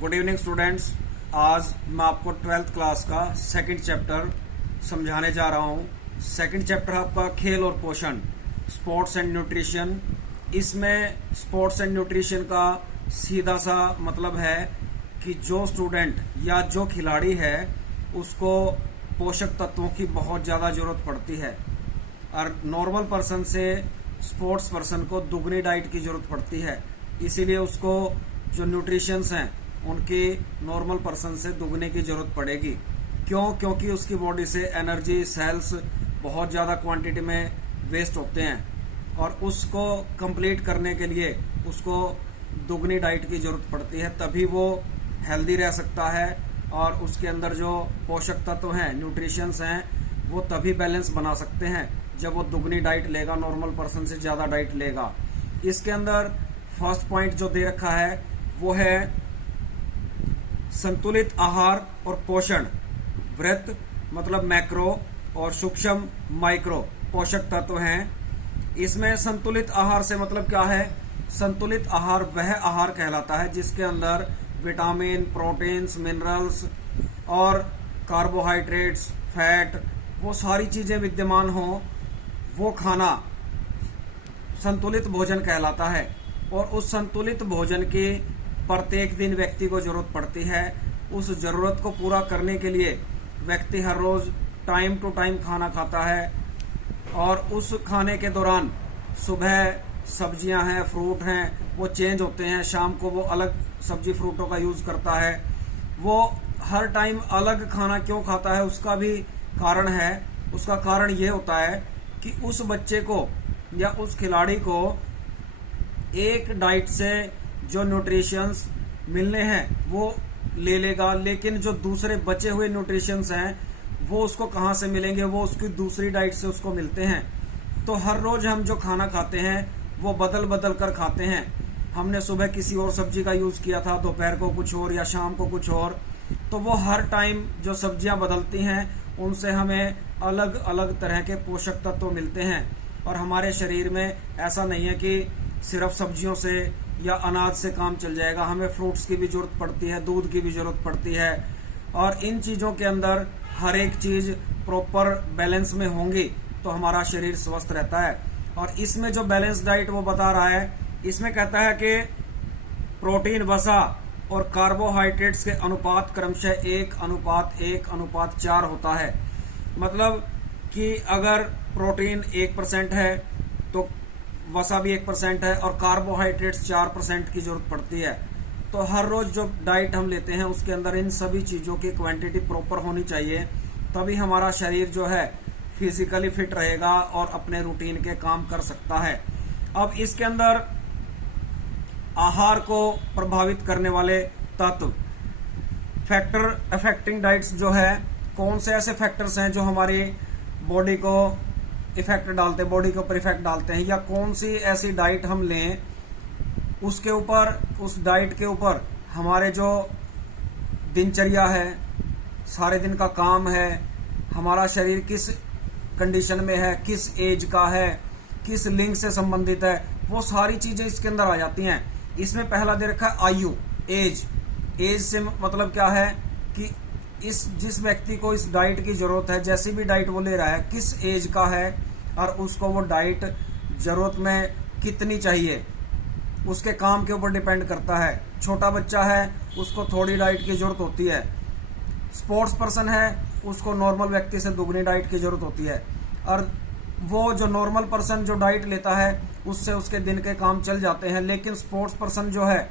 Good evening students. आज मैं आपको 12th क्लास का सेकंड चैप्टर समझाने जा रहा हूँ। सेकंड चैप्टर आपका खेल और पोषण, स्पोर्ट्स एंड न्यूट्रिशन। इसमें स्पोर्ट्स एंड न्यूट्रिशन का सीधा सा मतलब है कि जो स्टूडेंट या जो खिलाड़ी है उसको पोषक तत्वों की बहुत ज़्यादा ज़रूरत पड़ती है और नॉर्मल पर्सन से स्पोर्ट्स पर्सन को दुगनी डाइट की ज़रूरत पड़ती है। इसीलिए उसको जो न्यूट्रिशंस हैं उनकी नॉर्मल पर्सन से दुगने की ज़रूरत पड़ेगी। क्यों? क्योंकि उसकी बॉडी से एनर्जी सेल्स बहुत ज़्यादा क्वांटिटी में वेस्ट होते हैं और उसको कंप्लीट करने के लिए उसको दुगनी डाइट की ज़रूरत पड़ती है, तभी वो हेल्दी रह सकता है और उसके अंदर जो पोषक तत्व हैं, न्यूट्रिशंस हैं, वो तभी बैलेंस बना सकते हैं जब वो दुगनी डाइट लेगा, नॉर्मल पर्सन से ज़्यादा डाइट लेगा। इसके अंदर फर्स्ट पॉइंट जो दे रखा है वो है संतुलित आहार और पोषण। वृत्त मतलब मैक्रो और सूक्ष्म माइक्रो पोषक तत्व हैं। इसमें संतुलित आहार से मतलब क्या है? संतुलित आहार वह आहार कहलाता है जिसके अंदर विटामिन, प्रोटीन्स, मिनरल्स और कार्बोहाइड्रेट्स, फैट, वो सारी चीजें विद्यमान हो, वो खाना संतुलित भोजन कहलाता है। और उस संतुलित भोजन की प्रत्येक दिन व्यक्ति को जरूरत पड़ती है। उस जरूरत को पूरा करने के लिए व्यक्ति हर रोज टाइम टू टाइम खाना खाता है और उस खाने के दौरान सुबह सब्जियां हैं, फ्रूट हैं, वो चेंज होते हैं, शाम को वो अलग सब्जी फ्रूटों का यूज करता है। वो हर टाइम अलग खाना क्यों खाता है उसका भी कारण है। उसका कारण ये होता है कि उस बच्चे को या उस खिलाड़ी को एक डाइट से जो न्यूट्रिशंस मिलने हैं वो ले लेगा, लेकिन जो दूसरे बचे हुए न्यूट्रिशंस हैं वो उसको कहाँ से मिलेंगे? वो उसकी दूसरी डाइट से उसको मिलते हैं। तो हर रोज हम जो खाना खाते हैं वो बदल बदल कर खाते हैं। हमने सुबह किसी और सब्जी का यूज किया था, दोपहर को कुछ और या शाम को कुछ और, तो वो हर टाइम जो सब्जियां बदलती हैं उनसे हमें अलग अलग तरह के पोषक तत्व मिलते हैं। और हमारे शरीर में ऐसा नहीं है कि सिर्फ सब्जियों से या अनाज से काम चल जाएगा। हमें फ्रूट्स की भी जरूरत पड़ती है, दूध की भी जरूरत पड़ती है और इन चीजों के अंदर हर एक चीज प्रॉपर बैलेंस में होंगी तो हमारा शरीर स्वस्थ रहता है। और इसमें जो बैलेंस डाइट वो बता रहा है, इसमें कहता है कि प्रोटीन, वसा और कार्बोहाइड्रेट्स के अनुपात क्रमशः 1:1:4 होता है। मतलब कि अगर प्रोटीन 1% है तो वसा भी 1% है और कार्बोहाइड्रेट्स 4% की जरूरत पड़ती है। तो हर रोज जो डाइट हम लेते हैं उसके अंदर इन सभी चीजों की क्वांटिटी प्रॉपर होनी चाहिए, तभी हमारा शरीर जो है फिजिकली फिट रहेगा और अपने रूटीन के काम कर सकता है। अब इसके अंदर आहार को प्रभावित करने वाले तत्व, फैक्टर अफेक्टिंग डाइट्स जो है, कौन से ऐसे फैक्टर्स हैं जो हमारी बॉडी को इफेक्ट डालते हैं, बॉडी के ऊपर इफेक्ट डालते हैं, या कौन सी ऐसी डाइट हम लें उसके ऊपर, उस डाइट के ऊपर हमारे जो दिनचर्या है, सारे दिन का काम है, हमारा शरीर किस कंडीशन में है, किस एज का है, किस लिंग से संबंधित है, वो सारी चीजें इसके अंदर आ जाती हैं। इसमें पहला दे रखा है आयु, एज। एज से मतलब क्या है कि जिस व्यक्ति को इस डाइट की जरूरत है, जैसी भी डाइट वो ले रहा है, किस एज का है और उसको वो डाइट जरूरत में कितनी चाहिए, उसके काम के ऊपर डिपेंड करता है। छोटा बच्चा है उसको थोड़ी डाइट की जरूरत होती है, स्पोर्ट्स पर्सन है उसको नॉर्मल व्यक्ति से दुगनी डाइट की जरूरत होती है। और वो जो नॉर्मल पर्सन जो डाइट लेता है उससे उसके दिन के काम चल जाते हैं, लेकिन स्पोर्ट्स पर्सन जो है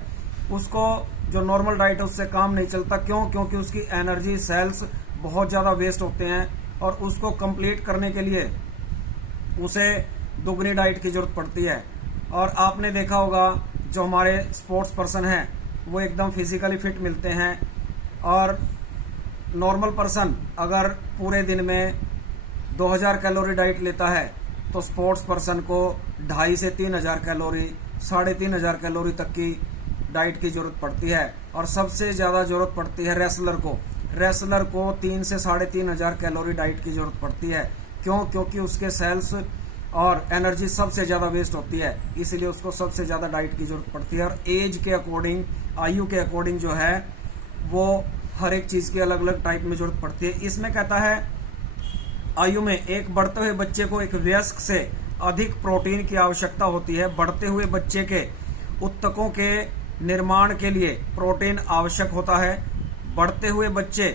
उसको जो नॉर्मल डाइट है उससे काम नहीं चलता। क्यों? क्योंकि उसकी एनर्जी सेल्स बहुत ज़्यादा वेस्ट होते हैं और उसको कंप्लीट करने के लिए उसे दुगनी डाइट की जरूरत पड़ती है। और आपने देखा होगा जो हमारे स्पोर्ट्स पर्सन हैं वो एकदम फिजिकली फिट मिलते हैं और नॉर्मल पर्सन अगर पूरे दिन में 2000 कैलोरी डाइट लेता है तो स्पोर्ट्स पर्सन को 2.5 से 3000 कैलोरी, 3500 कैलोरी तक की डाइट की जरूरत पड़ती है। और सबसे ज्यादा जरूरत पड़ती है रेसलर को 3 से 3500 कैलोरी डाइट की जरूरत पड़ती है। क्यों? क्योंकि उसके सेल्स और एनर्जी सबसे ज्यादा वेस्ट होती है, इसलिए उसको सबसे ज्यादा डाइट की जरूरत पड़ती है। और एज के अकॉर्डिंग, आयु के अकॉर्डिंग जो है वो हर एक चीज की अलग अलग टाइप में जरूरत पड़ती है। इसमें कहता है आयु में एक बढ़ते हुए बच्चे को एक वयस्क से अधिक प्रोटीन की आवश्यकता होती है। बढ़ते हुए बच्चे के ऊतकों के निर्माण के लिए प्रोटीन आवश्यक होता है। बढ़ते हुए बच्चे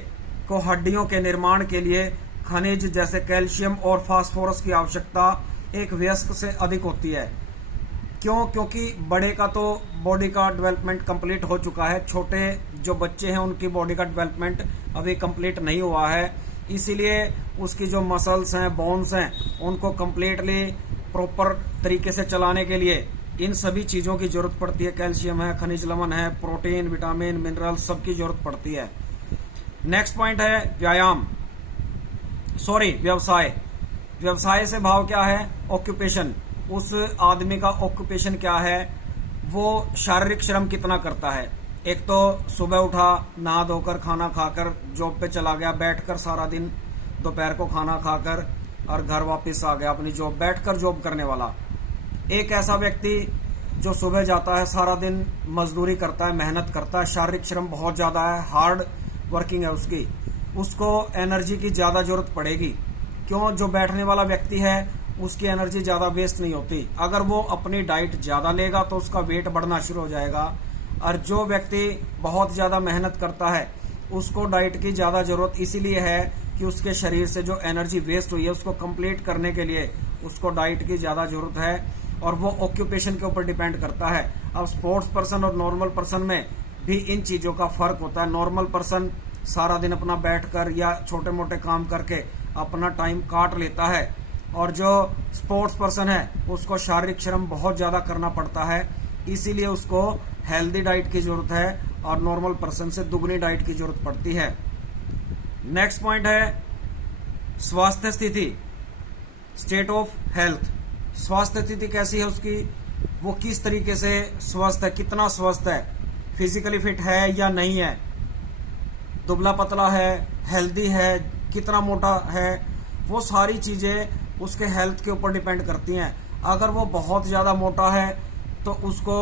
को हड्डियों के निर्माण के लिए खनिज जैसे कैल्शियम और फास्फोरस की आवश्यकता एक वयस्क से अधिक होती है। क्यों? क्योंकि बड़े का तो बॉडी का डेवलपमेंट कंप्लीट हो चुका है, छोटे जो बच्चे हैं उनकी बॉडी का डेवलपमेंट अभी कंप्लीट नहीं हुआ है, इसीलिए उसकी जो मसल्स हैं, बोन्स हैं, उनको कंप्लीटली प्रॉपर तरीके से चलाने के लिए इन सभी चीजों की जरूरत पड़ती है। कैल्शियम है, खनिज लवण है, प्रोटीन, विटामिन, मिनरल सबकी जरूरत पड़ती है। नेक्स्ट पॉइंट है व्यवसाय। व्यवसाय से भाव क्या है? ऑक्यूपेशन। उस आदमी का ऑक्यूपेशन क्या है, वो शारीरिक श्रम कितना करता है। एक तो सुबह उठा, नहा धोकर, खाना खाकर जॉब पे चला गया, बैठकर सारा दिन, दोपहर को खाना खाकर और घर वापस आ गया अपनी जॉब, बैठकर जॉब करने वाला। एक ऐसा व्यक्ति जो सुबह जाता है, सारा दिन मजदूरी करता है, मेहनत करता है, शारीरिक श्रम बहुत ज्यादा है, हार्ड वर्किंग है उसकी, उसको एनर्जी की ज्यादा जरूरत पड़ेगी। क्यों? जो बैठने वाला व्यक्ति है उसकी एनर्जी ज्यादा वेस्ट नहीं होती। अगर वो अपनी डाइट ज्यादा लेगा तो उसका वेट बढ़ना शुरू हो जाएगा। और जो व्यक्ति बहुत ज्यादा मेहनत करता है उसको डाइट की ज्यादा जरूरत इसीलिए है कि उसके शरीर से जो एनर्जी वेस्ट हुई है उसको कंप्लीट करने के लिए उसको डाइट की ज्यादा जरूरत है, और वो ऑक्यूपेशन के ऊपर डिपेंड करता है। अब स्पोर्ट्स पर्सन और नॉर्मल पर्सन में भी इन चीजों का फर्क होता है। नॉर्मल पर्सन सारा दिन अपना बैठकर या छोटे मोटे काम करके अपना टाइम काट लेता है, और जो स्पोर्ट्स पर्सन है उसको शारीरिक श्रम बहुत ज्यादा करना पड़ता है, इसीलिए उसको हेल्दी डाइट की जरूरत है और नॉर्मल पर्सन से दुगनी डाइट की जरूरत पड़ती है। नेक्स्ट पॉइंट है स्वास्थ्य स्थिति, स्टेट ऑफ हेल्थ। स्वास्थ्य स्थिति कैसी है उसकी, वो किस तरीके से स्वस्थ है, कितना स्वस्थ है, फिजिकली फिट है या नहीं है, दुबला पतला है, हेल्दी है, कितना मोटा है, वो सारी चीजें उसके हेल्थ के ऊपर डिपेंड करती हैं। अगर वो बहुत ज्यादा मोटा है तो उसको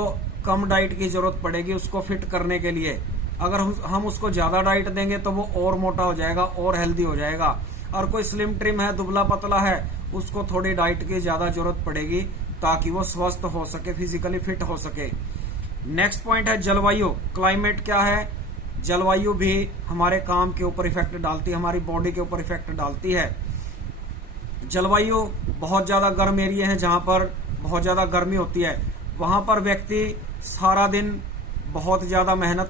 कम डाइट की जरूरत पड़ेगी उसको फिट करने के लिए। अगर हम उसको ज्यादा डाइट देंगे तो वो और मोटा हो जाएगा और हेल्दी हो जाएगा। और कोई स्लिम ट्रिम है, दुबला पतला है, उसको थोड़ी डाइट की ज्यादा जरूरत पड़ेगी ताकि वो स्वस्थ हो सके, फिजिकली फिट हो सके। नेक्स्ट पॉइंट है जलवायु, क्लाइमेट क्या है। जलवायु भी हमारे काम के ऊपर इफेक्ट डालती है, हमारी बॉडी के ऊपर इफेक्ट डालती है। जलवायु बहुत ज्यादा गर्म एरिया है जहां पर बहुत ज्यादा गर्मी होती है, वहां पर व्यक्ति सारा दिन बहुत ज्यादा मेहनत